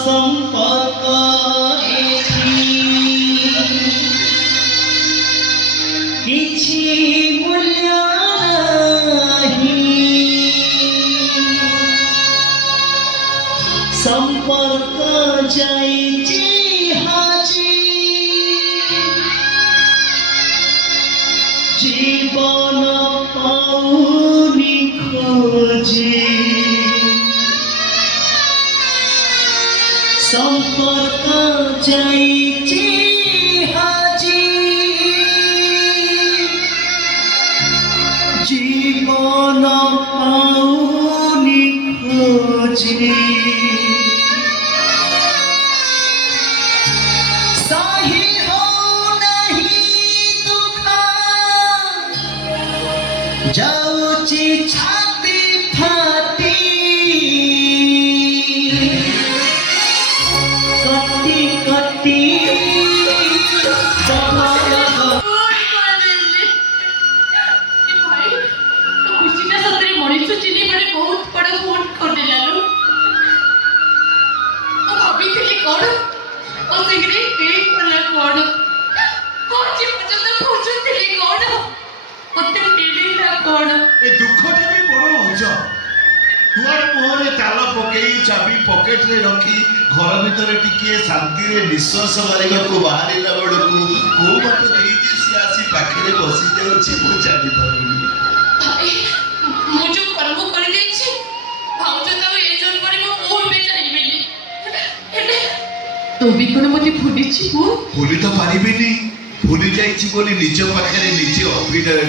संपर्क किछि मूल्य नहीं संपर्क जाइछि हाजी जीवन पाउनी खोजी संपर्क जाइछि हाजी जीवन पाउनी खोजी सही हो नहीं दुख जाउछि छाती फाटी कटी कटी चाबी पॉकेट रे रखी घर भीतर टिके शांति रे निश्वास मारिबा को बाहरिला बडकू को बात देइजे से आसी पाखरे बसी जाउछि मु जानि पारुनी भाई मु जो कर्म कर देछि भाउज तो ए जन पर मो कोन बे जाइबेनी एने तो भी कोन मते भूलिछि को भूली तो पारिबेनी भूली जाइछि बोली निज पाखरे निजे अभिनय